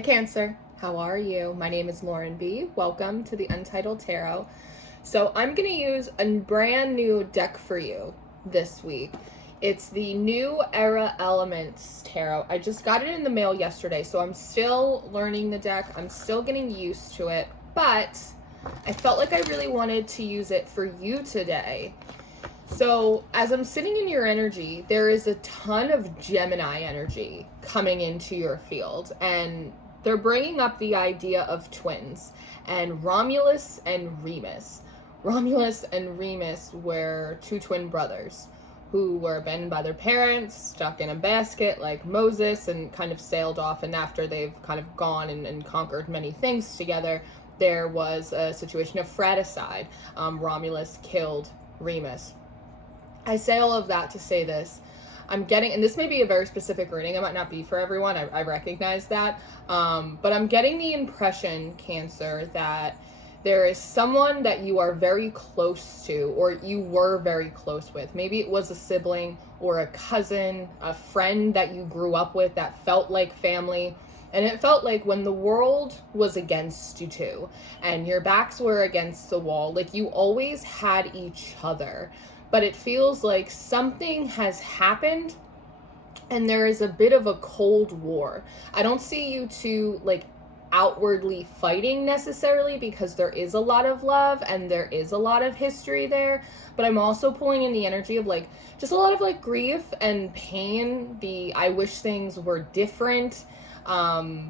Cancer, how are you? My name is Lauren B. Welcome to the Untitled Tarot. So I'm going to use a brand new deck for you this week. It's the New Era Elements Tarot. I just got it in the mail yesterday, so I'm still learning the deck. I'm still getting used to it, but I felt like I really wanted to use it for you today. So as I'm sitting in your energy, there is a ton of Gemini energy coming into your field, and they're bringing up the idea of twins and Romulus and Remus. Romulus and Remus were two twin brothers who were abandoned by their parents, stuck in a basket like Moses, and kind of sailed off. And after they've kind of gone and conquered many things together, there was a situation of fratricide. Romulus killed Remus. I say all of that to say this. I'm getting, and this may be a very specific reading, it might not be for everyone, I recognize that, but I'm getting the impression, Cancer, that there is someone that you are very close to, or you were very close with. Maybe it was a sibling or a cousin, a friend that you grew up with that felt like family. And it felt like when the world was against you too, and your backs were against the wall, like you always had each other. But it feels like something has happened and there is a bit of a cold war. I don't see you two like outwardly fighting necessarily, because there is a lot of love and there is a lot of history there, but I'm also pulling in the energy of like just a lot of like grief and pain, the I wish things were different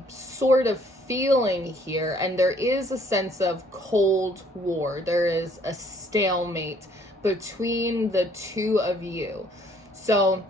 sort of feeling here. And there is a sense of cold war. There is a stalemate between the two of you. So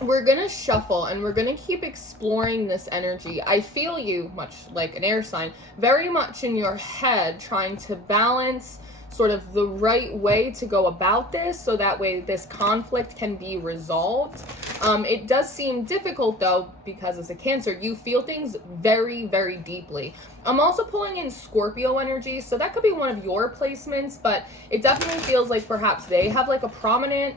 we're gonna shuffle and we're gonna keep exploring this energy. I feel you, much like an air sign, very much in your head trying to balance sort of the right way to go about this, so that way this conflict can be resolved. It does seem difficult though, because as a Cancer, you feel things very, very deeply. I'm also pulling in Scorpio energy, so that could be one of your placements, but it definitely feels like perhaps they have like a prominent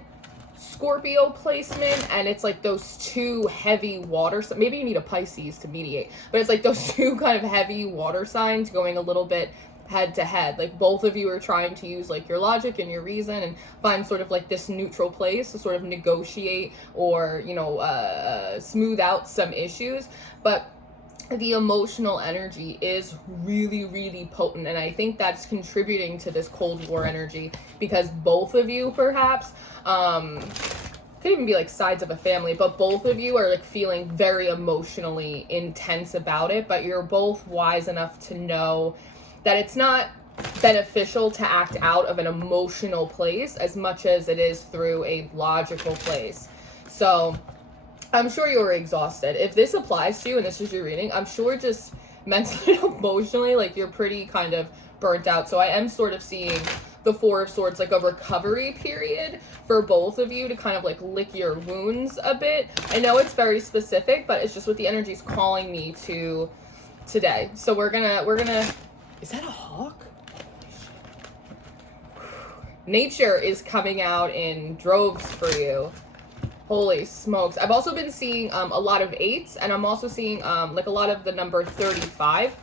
Scorpio placement, and it's like those two heavy water, maybe you need a Pisces to mediate, but it's like those two kind of heavy water signs going a little bit head to head. Like both of you are trying to use like your logic and your reason and find sort of like this neutral place to sort of negotiate or, you know, smooth out some issues. But the emotional energy is really, really potent, and I think that's contributing to this Cold War energy, because both of you perhaps could even be like sides of a family, but both of you are like feeling very emotionally intense about it, but you're both wise enough to know that it's not beneficial to act out of an emotional place as much as it is through a logical place. So I'm sure you're exhausted. If this applies to you and this is your reading, I'm sure just mentally and emotionally, like you're pretty kind of burnt out. So I am sort of seeing the Four of Swords, like a recovery period for both of you to kind of like lick your wounds a bit. I know it's very specific, but it's just what the energy's calling me to today. So we're gonna, is that a hawk? Nature is coming out in droves for you. Holy smokes. I've also been seeing a lot of 8s, and I'm also seeing like a lot of the number 35,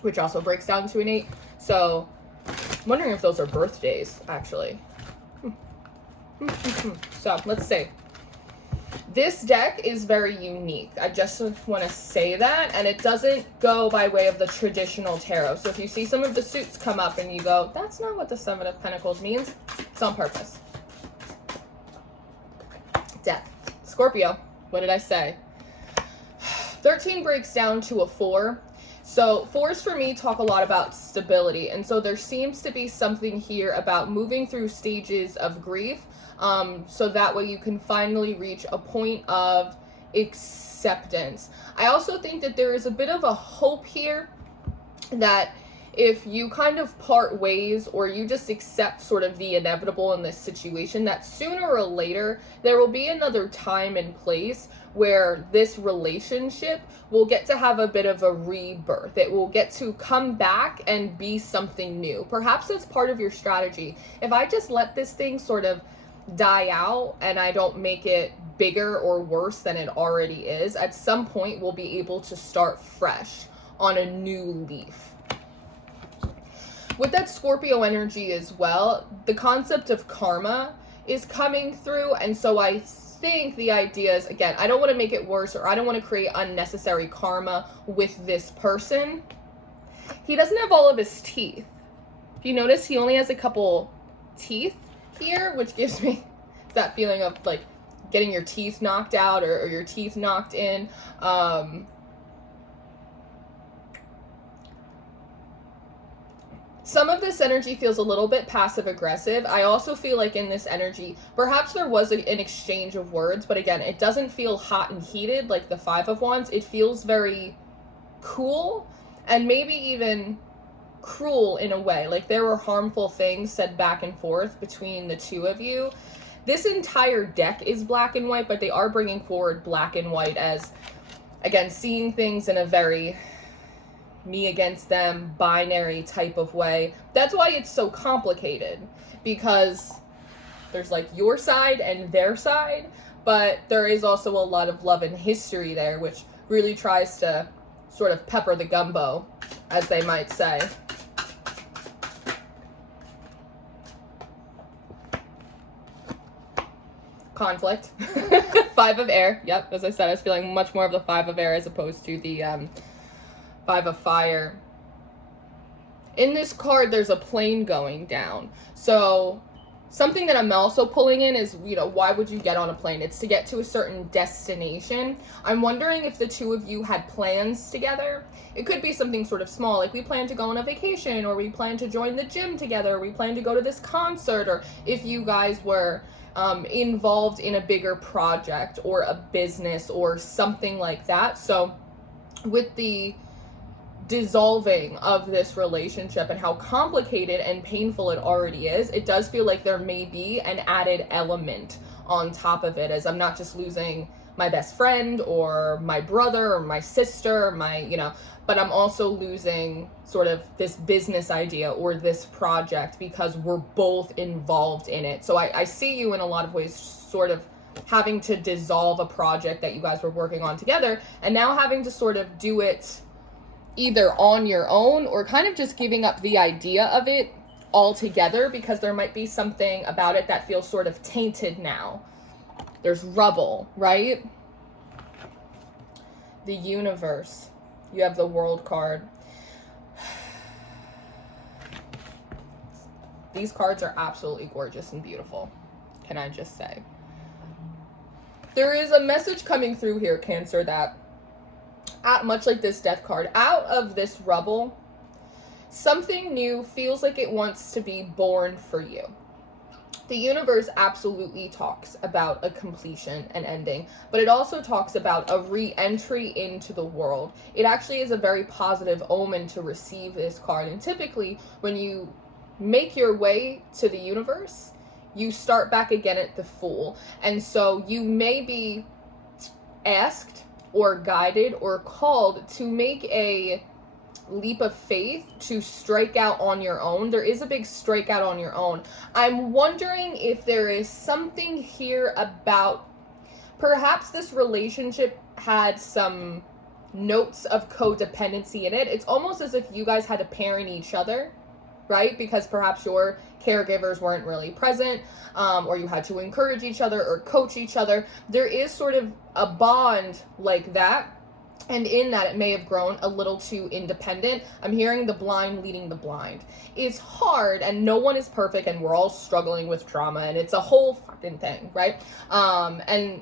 which also breaks down to an 8. So I'm wondering if those are birthdays, actually. So let's see. This deck is very unique. I just want to say that, and it doesn't go by way of the traditional tarot. So if you see some of the suits come up and you go, that's not what the Seven of Pentacles means, it's on purpose. Death. Scorpio. What did I say? 13 breaks down to a 4. So 4s for me talk a lot about stability. And so there seems to be something here about moving through stages of grief. So that way you can finally reach a point of acceptance. I also think that there is a bit of a hope here that if you kind of part ways, or you just accept sort of the inevitable in this situation, that sooner or later there will be another time and place where this relationship will get to have a bit of a rebirth. It will get to come back and be something new. Perhaps that's part of your strategy. If I just let this thing sort of die out and I don't make it bigger or worse than it already is, at some point we'll be able to start fresh on a new leaf. With that Scorpio energy as well, the concept of karma is coming through, and so I think the idea is, again, I don't want to make it worse, or I don't want to create unnecessary karma with this person. He doesn't have all of his teeth. If you notice, he only has a couple teeth here, which gives me that feeling of like getting your teeth knocked out or your teeth knocked in. Some of this energy feels a little bit passive aggressive. I also feel like in this energy, perhaps there was an exchange of words, but again, it doesn't feel hot and heated like the Five of Wands. It feels very cool and maybe even cruel in a way. Like there were harmful things said back and forth between the two of you. This entire deck is black and white, but they are bringing forward black and white as, again, seeing things in a very me against them, binary type of way. That's why it's so complicated, because there's like your side and their side, but there is also a lot of love and history there, which really tries to sort of pepper the gumbo, as they might say. Conflict. Five of air. Yep, as I said, I was feeling much more of the Five of air as opposed to the Five of fire. In this card, there's a plane going down. So something that I'm also pulling in is, you know, why would you get on a plane? It's to get to a certain destination. I'm wondering if the two of you had plans together. It could be something sort of small, like we plan to go on a vacation, or we plan to join the gym together, or we plan to go to this concert, or if you guys were involved in a bigger project or a business or something like that. So with the dissolving of this relationship and how complicated and painful it already is, it does feel like there may be an added element on top of it, as I'm not just losing my best friend or my brother or my sister or my, you know, but I'm also losing sort of this business idea or this project because we're both involved in it. So I see you in a lot of ways sort of having to dissolve a project that you guys were working on together, and now having to sort of do it either on your own or kind of just giving up the idea of it altogether, because there might be something about it that feels sort of tainted now. There's rubble, right? The universe. You have the World card. These cards are absolutely gorgeous and beautiful, can I just say. There is a message coming through here, Cancer, that much like this Death card, out of this rubble, something new feels like it wants to be born for you. The universe absolutely talks about a completion and ending, but it also talks about a re-entry into the world. It actually is a very positive omen to receive this card, and typically when you make your way to the universe, you start back again at the Fool. And so you may be asked or guided or called to make a leap of faith, to strike out on your own. There is a big strike out on your own. I'm wondering if there is something here about perhaps this relationship had some notes of codependency in it. It's almost as if you guys had to parent each other, right? Because perhaps your caregivers weren't really present, or you had to encourage each other or coach each other. There is sort of a bond like that. And in that, it may have grown a little too independent. I'm hearing the blind leading the blind. It's hard, and no one is perfect, and we're all struggling with trauma, and it's a whole fucking thing, right? And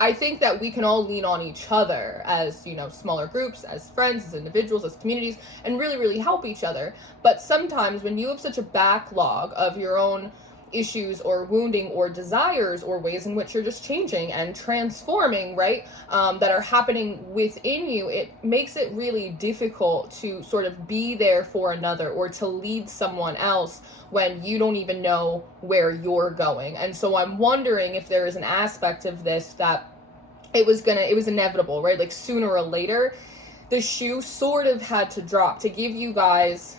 I think that we can all lean on each other as, you know, smaller groups, as friends, as individuals, as communities, and really, really help each other. But sometimes when you have such a backlog of your own issues or wounding or desires or ways in which you're just changing and transforming, right, that are happening within you, it makes it really difficult to sort of be there for another or to lead someone else when you don't even know where you're going. And so I'm wondering if there is an aspect of this that it was inevitable, right? Like sooner or later, the shoe sort of had to drop to give you guys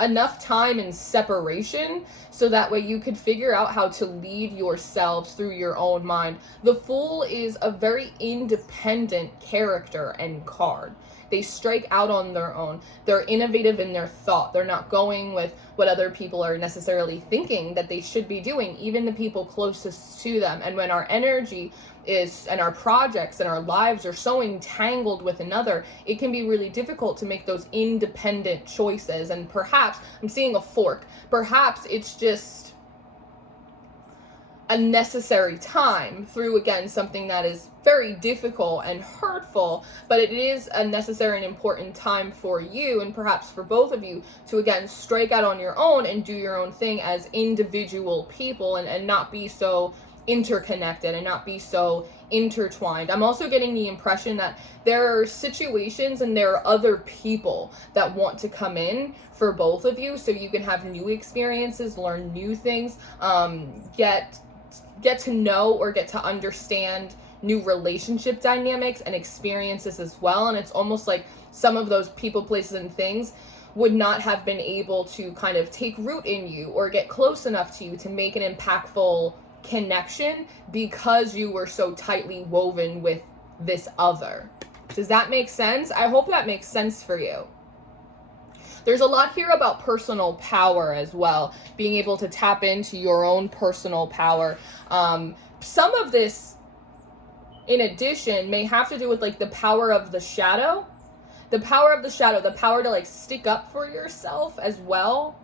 enough time in separation so that way you could figure out how to lead yourselves through your own mind. The Fool is a very independent character and card. They strike out on their own. They're innovative in their thought. They're not going with what other people are necessarily thinking that they should be doing, even the people closest to them. And when our energy is, and our projects and our lives are so entangled with another, it can be really difficult to make those independent choices. And perhaps, I'm seeing a fork, perhaps it's just a necessary time through, again, something that is very difficult and hurtful, but it is a necessary and important time for you, and perhaps for both of you, to again strike out on your own and do your own thing as individual people, and not be so interconnected and not be so intertwined. I'm also getting the impression that there are situations and there are other people that want to come in for both of you, so you can have new experiences, learn new things, get to know or get to understand new relationship dynamics and experiences as well. And it's almost like some of those people, places, and things would not have been able to kind of take root in you or get close enough to you to make an impactful connection because you were so tightly woven with this other. Does that make sense? I hope that makes sense for you. There's a lot here about personal power as well, being able to tap into your own personal power. Some of this, in addition, may have to do with like the power of the shadow. The power of the shadow, the power to like stick up for yourself as well.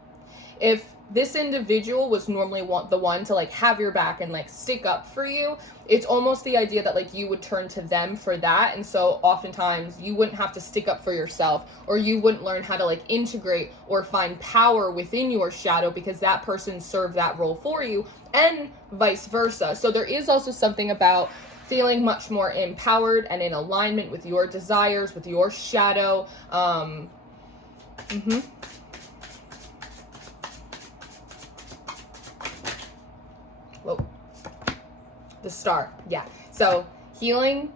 If this individual was normally the one to like have your back and like stick up for you, it's almost the idea that like you would turn to them for that. And so oftentimes you wouldn't have to stick up for yourself, or you wouldn't learn how to like integrate or find power within your shadow because that person served that role for you, and vice versa. So there is also something about feeling much more empowered and in alignment with your desires, with your shadow. Whoa. The Star. Yeah. So healing.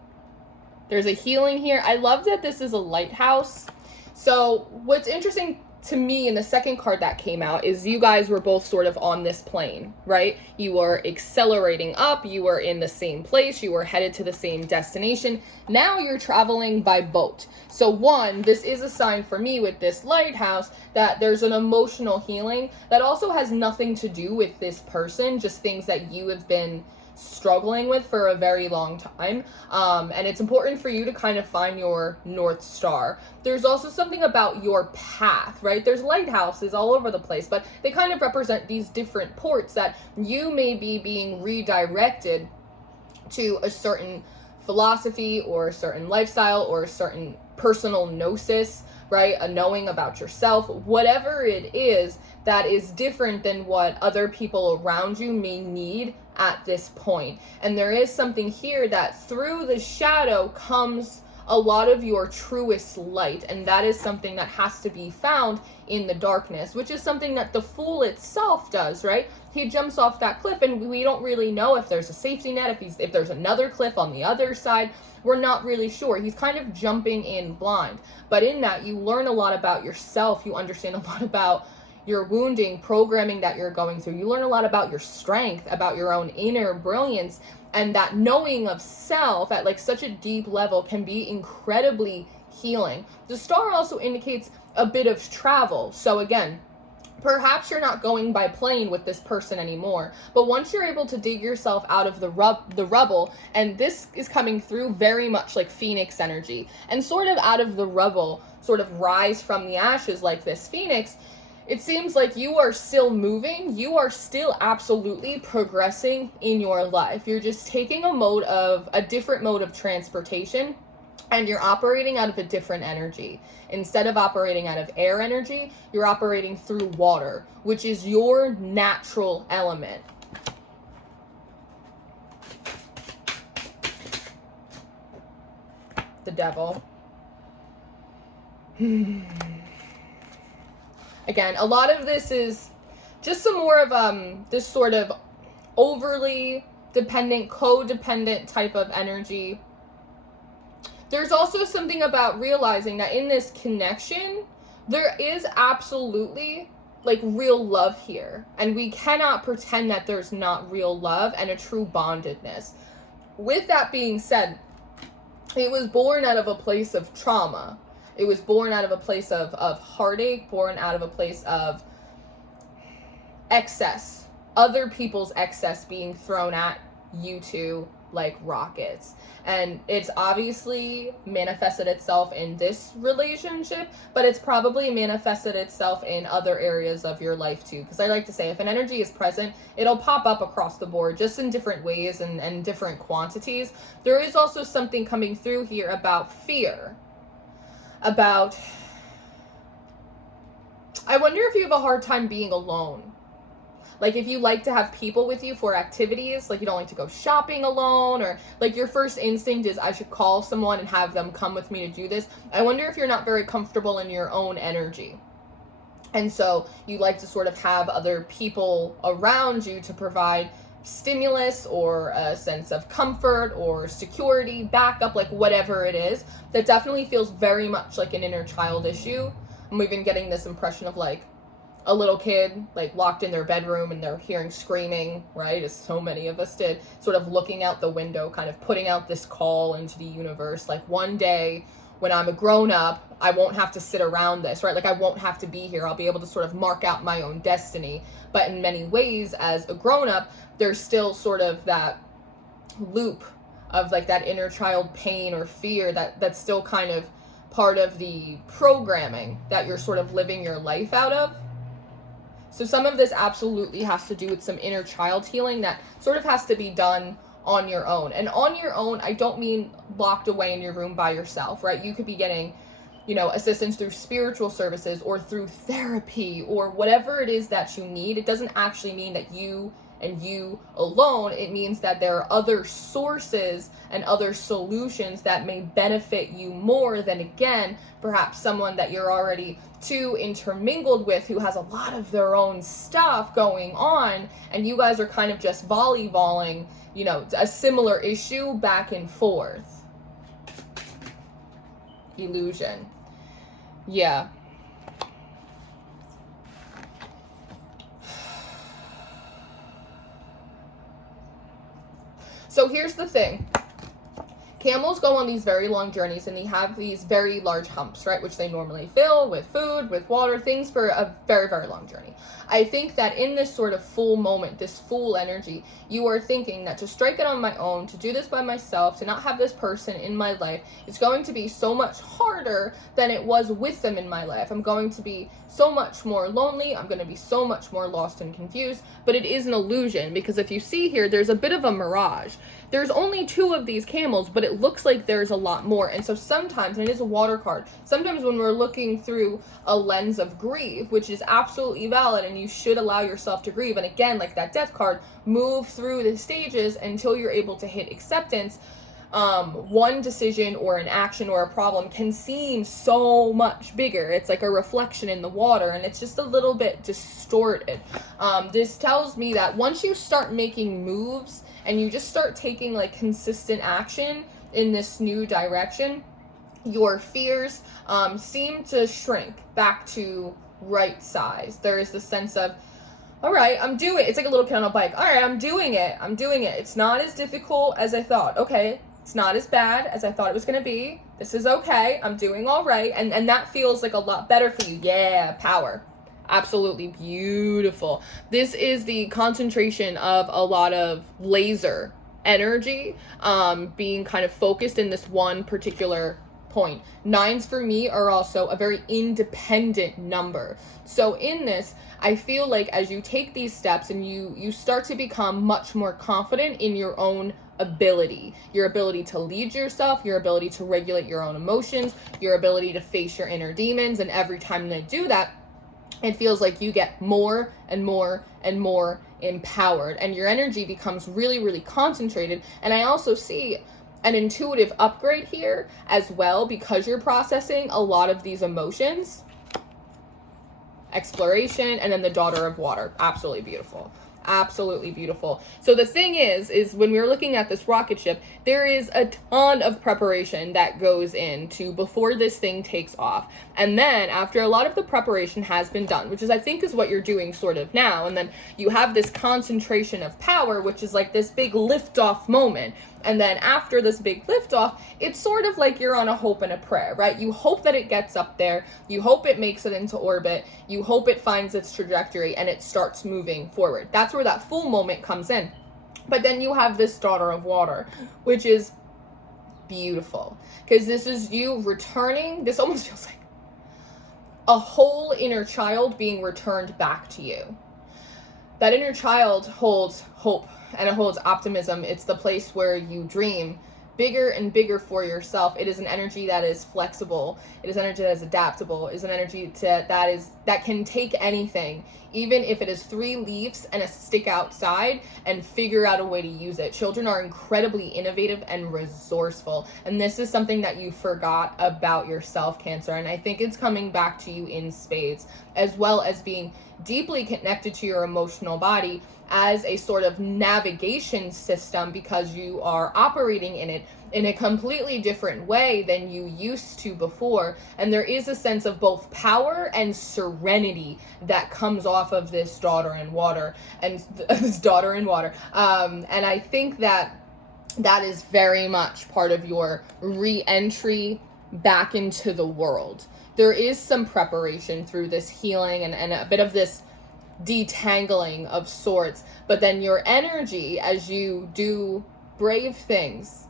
There's a healing here. I love that this is a lighthouse. So what's interesting to me in the second card that came out is you guys were both sort of on this plane, right? You were accelerating up. You were in the same place. You were headed to the same destination. Now you're traveling by boat. So one, this is a sign for me with this lighthouse that there's an emotional healing that also has nothing to do with this person, just things that you have been struggling with for a very long time. And it's important for you to kind of find your North Star. There's also something about your path, right? There's lighthouses all over the place, but they kind of represent these different ports that you may be being redirected to a certain philosophy or a certain lifestyle or a certain personal gnosis, right? A knowing about yourself, whatever it is that is different than what other people around you may need at this point. And there is something here that through the shadow comes a lot of your truest light, and that is something that has to be found in the darkness, which is something that the Fool itself does, right? He jumps off that cliff and we don't really know if there's a safety net, if there's another cliff on the other side. We're not really sure. He's kind of jumping in blind. But in that, you learn a lot about yourself. You understand a lot about your wounding, programming that you're going through. You learn a lot about your strength, about your own inner brilliance, and that knowing of self at like such a deep level can be incredibly healing. The Star also indicates a bit of travel. So again, perhaps you're not going by plane with this person anymore, but once you're able to dig yourself out of the rubble, and this is coming through very much like Phoenix energy, and sort of out of the rubble, sort of rise from the ashes like this Phoenix, it seems like you are still moving. You are still absolutely progressing in your life. You're just taking a different mode of transportation, and you're operating out of a different energy. Instead of operating out of air energy, you're operating through water, which is your natural element. The Devil. Again, a lot of this is just some more of this sort of overly dependent, codependent type of energy. There's also something about realizing that in this connection, there is absolutely like real love here, and we cannot pretend that there's not real love and a true bondedness. With that being said, it was born out of a place of trauma. It was born out of a place of heartache, born out of a place of excess, other people's excess being thrown at you two like rockets. And it's obviously manifested itself in this relationship, but it's probably manifested itself in other areas of your life too. Because I like to say, if an energy is present, it'll pop up across the board, just in different ways and different quantities. There is also something coming through here about fear. About, I wonder if you have a hard time being alone. Like, if you like to have people with you for activities, like you don't like to go shopping alone, or like your first instinct is I should call someone and have them come with me to do this. I wonder if you're not very comfortable in your own energy. And so you like to sort of have other people around you to provide stimulus or a sense of comfort or security, backup, like whatever it is. That definitely feels very much like an inner child issue. I'm even getting this impression of like a little kid like locked in their bedroom and they're hearing screaming, right, as so many of us did, sort of looking out the window, kind of putting out this call into the universe, like one day when I'm a grown up, I won't have to sit around this, right? Like I won't have to be here. I'll be able to sort of mark out my own destiny. But in many ways, as a grown up, there's still sort of that loop of like that inner child pain or fear that's still kind of part of the programming that you're sort of living your life out of. So some of this absolutely has to do with some inner child healing that sort of has to be done on your own. And on your own, I don't mean locked away in your room by yourself, right? You could be getting, assistance through spiritual services or through therapy or whatever it is that you need. It doesn't actually mean that you and you alone. It means that there are other sources and other solutions that may benefit you more than, again, perhaps someone that you're already too intermingled with who has a lot of their own stuff going on, and you guys are kind of just volleyballing, a similar issue back and forth. Illusion. Yeah. So here's the thing. Camels go on these very long journeys and they have these very large humps, right? Which they normally fill with food, with water, things for a very, very long journey. I think that in this sort of full moment, this full energy, you are thinking that to strike it on my own, to do this by myself, to not have this person in my life, is going to be so much harder than it was with them in my life. I'm going to be so much more lonely. I'm going to be so much more lost and confused. But it is an illusion, because if you see here, there's a bit of a mirage. There's only 2 of these camels, but it looks like there's a lot more. And so sometimes, and it is a water card, sometimes when we're looking through a lens of grief, which is absolutely valid, and you should allow yourself to grieve, and again, like that death card, move through the stages until you're able to hit acceptance. One decision or an action or a problem can seem so much bigger. It's like a reflection in the water, and it's just a little bit distorted. This tells me that once you start making moves and you just start taking like consistent action in this new direction, your fears seem to shrink back to right size. There is the sense of, all right, I'm doing it. It's like a little kid on a bike. All right, I'm doing it. It's not as difficult as I thought. Okay, it's not as bad as I thought it was going to be. This is okay. I'm doing all right. And that feels like a lot better for you. Yeah, power. Absolutely beautiful. This is the concentration of a lot of laser energy being kind of focused in this one particular point. 9s for me are also a very independent number. So in this, I feel like as you take these steps and you start to become much more confident in your own ability, your ability to lead yourself, your ability to regulate your own emotions, your ability to face your inner demons. And every time they do that, it feels like you get more and more and more empowered, and your energy becomes really, really concentrated. And I also see an intuitive upgrade here as well, because you're processing a lot of these emotions. Exploration, and then the Daughter of Water. Absolutely beautiful. Absolutely beautiful. So the thing is when we're looking at this rocket ship, there is a ton of preparation that goes into before this thing takes off. And then after a lot of the preparation has been done, which is I think is what you're doing sort of now, and then you have this concentration of power, which is like this big liftoff moment. And then after this big liftoff, it's sort of like you're on a hope and a prayer, right? You hope that it gets up there. You hope it makes it into orbit. You hope it finds its trajectory and it starts moving forward. That's where that full moment comes in. But then you have this daughter of water, which is beautiful. Because this is you returning. This almost feels like a whole inner child being returned back to you. That inner child holds hope and it holds optimism. It's the place where you dream bigger and bigger for yourself. It is an energy that is flexible. It is energy that is adaptable. It is an energy that can take anything, even if it is 3 leaves and a stick outside, and figure out a way to use it. Children are incredibly innovative and resourceful, and this is something that you forgot about yourself, Cancer, and I think it's coming back to you in spades, as well as being deeply connected to your emotional body as a sort of navigation system, because you are operating in it in a completely different way than you used to before. And there is a sense of both power and serenity that comes off of this daughter in water and this daughter in water. And I think that is very much part of your re-entry back into the world. There is some preparation through this healing and a bit of this detangling of sorts, but then your energy, as you do brave things,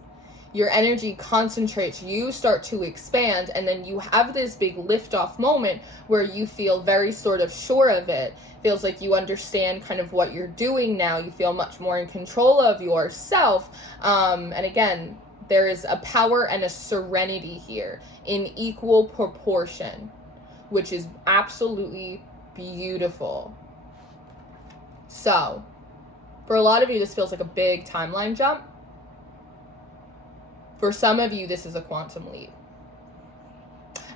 your energy concentrates, you start to expand, and then you have this big liftoff moment where you feel very sort of sure of it. Feels like you understand kind of what you're doing now. You feel much more in control of yourself. And again, there is a power and a serenity here in equal proportion, which is absolutely beautiful. So, for a lot of you, this feels like a big timeline jump. For some of you, this is a quantum leap.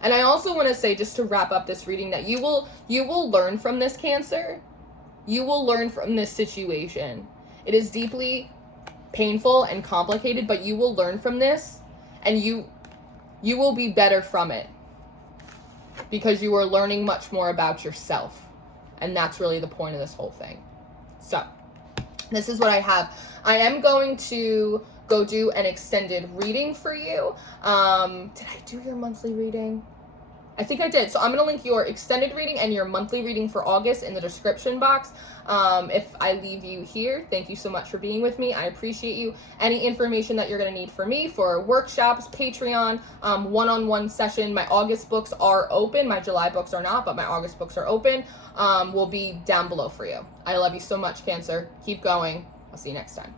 And I also want to say, just to wrap up this reading, that you will learn from this, Cancer. You will learn from this situation. It is deeply painful and complicated, but you will learn from this, and you will be better from it, because you are learning much more about yourself. And that's really the point of this whole thing. So, this is what I have. I am going to go do an extended reading for you. Did I do your monthly reading? I think I did. So I'm going to link your extended reading and your monthly reading for August in the description box. If I leave you here, thank you so much for being with me. I appreciate you. Any information that you're going to need for me for workshops, Patreon, one-on-one session, my August books are open. My July books are not, but my August books are open, will be down below for you. I love you so much, Cancer. Keep going. I'll see you next time.